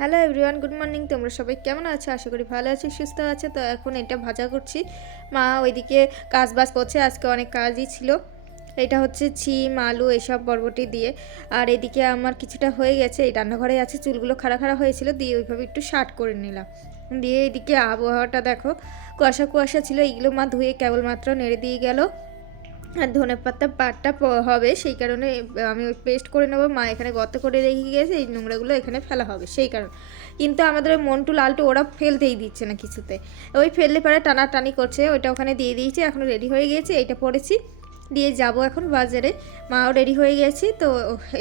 Hello everyone, good morning. তোমরা সবাই কেমন আছো? আশা করি ভালো আছো, সুস্থ আছে। তো এখন এটা ভাজা করছি, মা ওইদিকে কাজবাজ করছে, আজকে অনেক কাজই ছিল। এটা হচ্ছে শিম আলু এসব বরবটি দিয়ে। আর এদিকে আমার কিছুটা হয়ে গেছে, এই রান্নাঘরে আছে, চুলগুলো খাড়া খাড়া হয়েছিল, দিয়ে ওইভাবে একটু শার্ট করে নিলাম। দিয়ে এদিকে আবহাওয়াটা দেখো, কুয়াশা কুয়াশা ছিল, এইগুলো মা ধুয়ে কেবলমাত্র নেড়ে দিয়ে গেল। আর ধনেপাতা পাটটা হবে, সেই কারণে আমি ওই পেস্ট করে নেবো। মা এখানে গর্ত করে রেখে গিয়েছে, এই নোংরাগুলো এখানে ফেলা হবে সেই কারণে। কিন্তু আমাদের ওই মন্টু লালটু ওরা ফেলতেই দিচ্ছে না কিছুতে, ওই ফেললে পরে টানাটানি করছে। ওইটা ওখানে দিয়ে দিয়েছি, এখন রেডি হয়ে গিয়েছে, এইটা পরেছি, দিয়ে যাব এখন বাজারে। মাও রেডি হয়ে গেছি, তো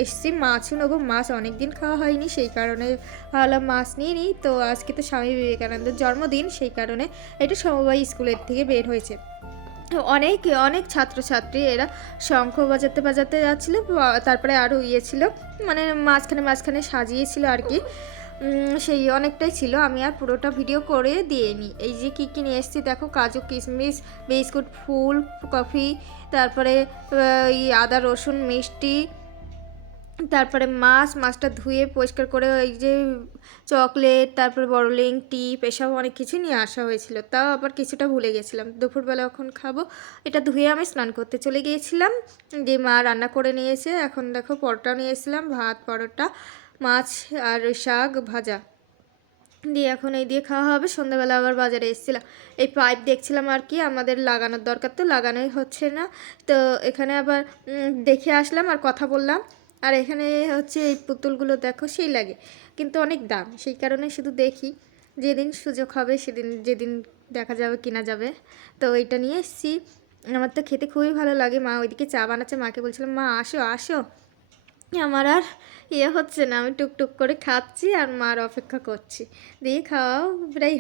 এসছি মাছও নেবো। মাছ অনেক দিন খাওয়া হয়নি, সেই কারণে ভাবলাম মাছ নিয়ে নিই। তো আজকে তো স্বামী বিবেকানন্দের জন্মদিন, সেই কারণে এটা সমবায় স্কুলের থেকে বের হয়েছে। অনেক অনেক ছাত্রছাত্রী, এরা শঙ্খ বাজাতে বাজাতে যাচ্ছিলো। তারপরে আরও ছিল, মানে মাঝখানে মাঝখানে সাজিয়েছিল আর কি। সেই অনেকটাই ছিল, আমি আর পুরোটা ভিডিও করে দিয়ে নিই। এই যে কী কী নিয়ে এসেছি দেখো, কাজু কিশমিশ, বিস্কুট, ফুল, কফি, তারপরে আদা রসুন মিষ্টি, তারপরে মাছটা ধুয়ে পরিষ্কার করে, ওই যে চকলেট, তারপরে বড়লিং, টিপ, এসব অনেক কিছু নিয়ে আসা হয়েছিল। তাও আবার কিছুটা ভুলে গেছিলাম, দুপুরবেলা এখন খাবো। এটা ধুয়ে আমি স্নান করতে চলে গিয়েছিলাম, যে মা রান্না করে নিয়েছে। এখন দেখো পরোটা নিয়ে এসেছিলাম, ভাত, পরোটা, মাছ আর শাক ভাজা দিয়ে এখন এই দিয়ে খাওয়া হবে। সন্ধ্যাবেলা আবার বাজারে এসেছিলাম, এই পাইপ দেখছিলাম আর কি, আমাদের লাগানোর দরকার, তো লাগানোই হচ্ছে না। তো এখানে আবার দেখে আসলাম আর কথা বললাম। আর এখানে হচ্ছে এই পুতুলগুলো দেখো, সেই লাগে, কিন্তু অনেক দাম, সেই কারণে শুধু দেখি, যেদিন সুযোগ হবে সেদিন, যেদিন দেখা যাবে কিনা যাবে। তো এইটা নিয়ে এসেছি, আমার তো খেতে খুবই ভালো লাগে। মা ওইদিকে চা বানাচ্ছে, মাকে বলছিলাম মা আসো আসো, আমার আর হচ্ছে না, আমি টুকটুক করে খাচ্ছি আর মার অপেক্ষা করছি। দিয়ে খাওয়াও প্রায়